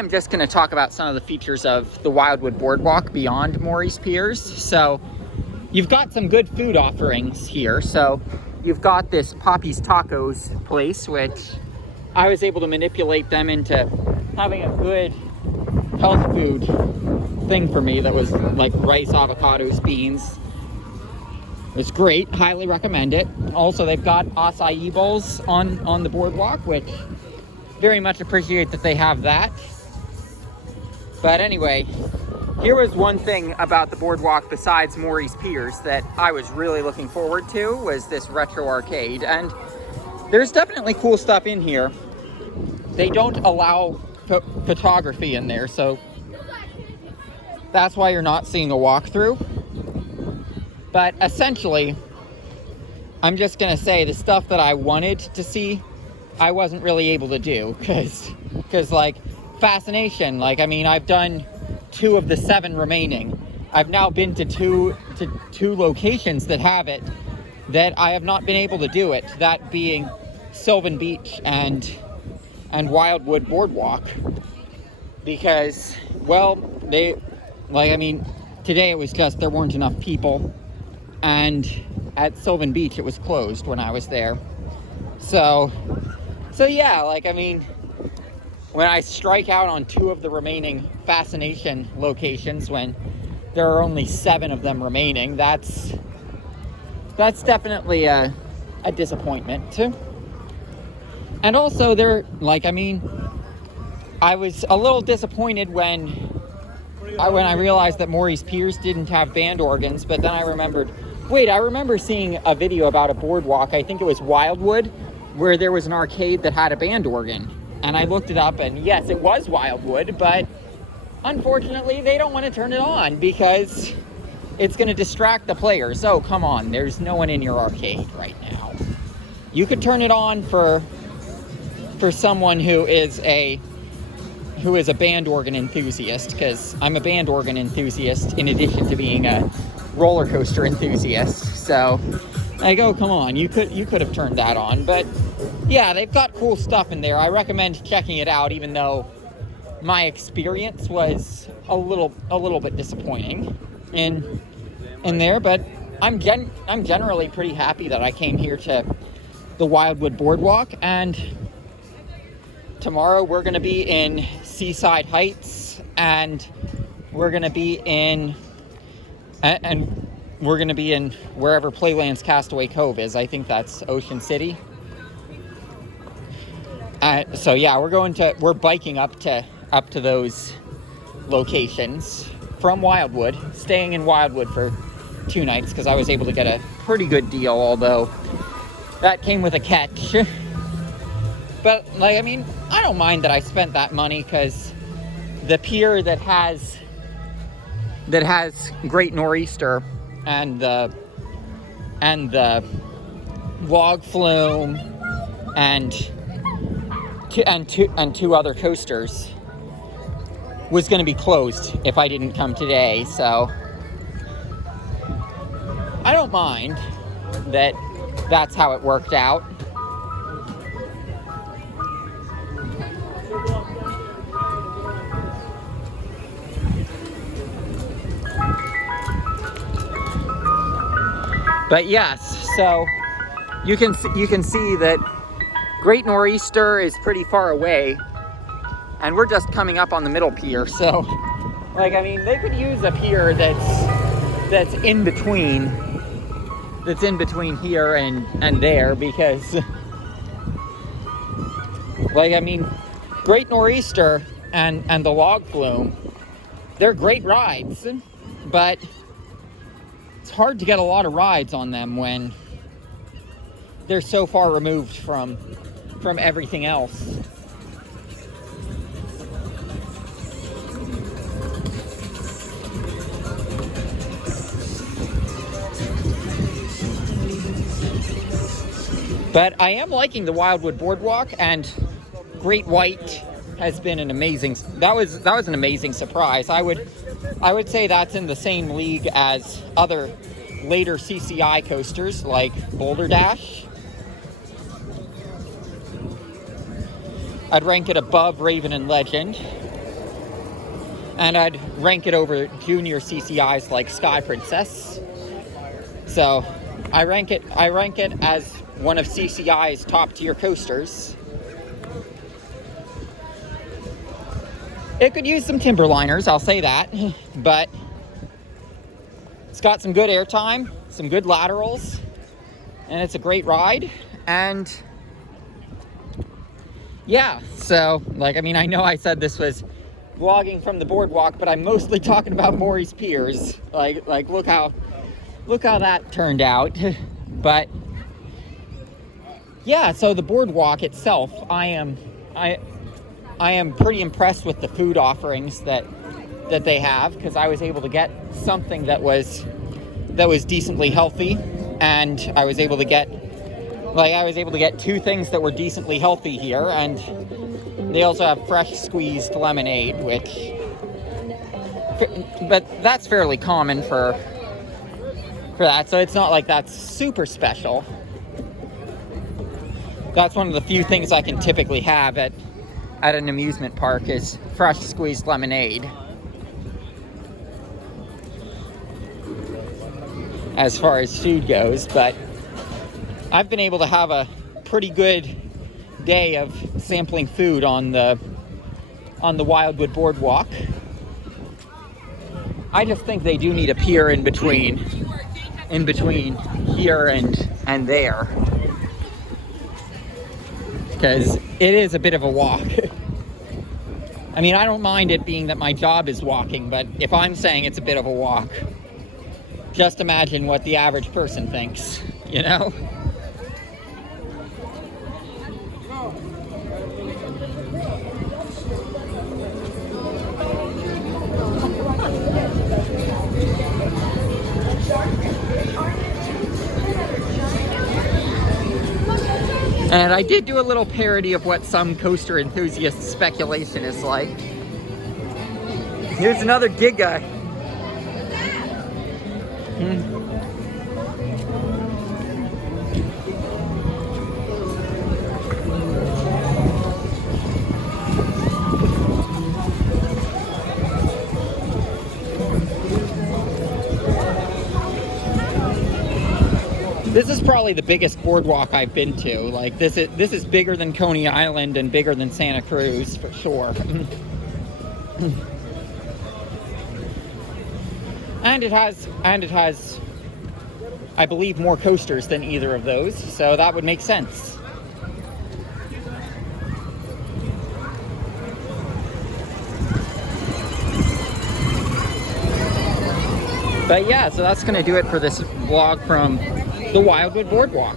I'm just going to talk about some of the features of the Wildwood Boardwalk beyond Maurice Piers. So you've got some good food offerings here. So you've got this Poppy's Tacos place, which I was able to manipulate them into having a good health food thing for me that was like rice, avocados, beans. It's great. Highly recommend it. Also, they've got acai bowls on the boardwalk, which very much appreciate that they have that. But anyway, here was one thing about the boardwalk besides Maurice Piers that I was really looking forward to, was this retro arcade. And there's definitely cool stuff in here. They don't allow photography in there, so that's why you're not seeing a walkthrough. But essentially, I'm just gonna say the stuff that I wanted to see, I wasn't really able to do, because like Fascination, like, I mean, I've done 2 of the 7 remaining. I've now been to two locations that have it, that I have not been able to do it, that being Sylvan Beach and Wildwood Boardwalk, because, well, today it was just there weren't enough people, and at Sylvan Beach it was closed when I was there. So yeah, like, I mean, when I strike out on 2 of the remaining Fascination locations when there are only 7 of them remaining, that's definitely a disappointment too. And also, I was a little disappointed when I realized that Maurice Piers didn't have band organs, but then I remembered, wait, I remember seeing a video about a boardwalk, I think it was Wildwood, where there was an arcade that had a band organ. And I looked it up, and yes, it was Wildwood, but unfortunately, they don't want to turn it on because it's going to distract the players. Oh, come on, there's no one in your arcade right now. You could turn it on for someone who is a band organ enthusiast, because I'm a band organ enthusiast in addition to being a roller coaster enthusiast. So I go, come on, you could have turned that on. But yeah, they've got cool stuff in there. I recommend checking it out, even though my experience was a little bit disappointing in there. But I'm generally pretty happy that I came here to the Wildwood Boardwalk, and tomorrow we're going to be in Seaside Heights, and we're going to be in wherever Playland's Castaway Cove is. I think that's Ocean City. So yeah, we're biking up to those locations from Wildwood, staying in Wildwood for 2 nights because I was able to get a pretty good deal, although that came with a catch. But like, I mean, I don't mind that I spent that money, because the pier that has Great Nor'easter and the log flume and 2 other coasters was going to be closed if I didn't come today. So I don't mind that that's how it worked out. But yes, so you can see that Great Nor'easter is pretty far away, and we're just coming up on the middle pier. So, like, I mean, they could use a pier that's in between here and there, because, like, I mean, Great Nor'easter and the log flume, they're great rides, but it's hard to get a lot of rides on them when they're so far removed from everything else. But I am liking the Wildwood Boardwalk, and Great White has been an amazing, that was an amazing surprise. I would say that's in the same league as other later CCI coasters like Boulder Dash. I'd rank it above Raven and Legend. and I'd rank it over junior CCIs like Sky Princess. So I rank it as one of CCI's top tier coasters. It could use some timber liners, I'll say that, but it's got some good airtime, some good laterals, and it's a great ride. And yeah, so like, I mean, I know I said this was vlogging from the boardwalk, but I'm mostly talking about Maurice Piers. Like look how that turned out. But yeah, so the boardwalk itself, I am pretty impressed with the food offerings that they have, because I was able to get something that was decently healthy, and I was able to get two things that were decently healthy here, and they also have fresh squeezed lemonade, but that's fairly common for that, so it's not like that's super special. That's one of the few things I can typically have at an amusement park is fresh squeezed lemonade. As far as food goes, but I've been able to have a pretty good day of sampling food on the Wildwood boardwalk. I just think they do need a pier in between here and there, because it is a bit of a walk. I mean, I don't mind it being that my job is walking, but if I'm saying it's a bit of a walk, just imagine what the average person thinks, you know? And I did do a little parody of what some coaster enthusiast speculation is like. Here's another Giga. This is probably the biggest boardwalk I've been to. Like this is bigger than Coney Island and bigger than Santa Cruz for sure. And it has, I believe, more coasters than either of those, so that would make sense. But yeah, so that's gonna do it for this vlog from the Wildwood Boardwalk.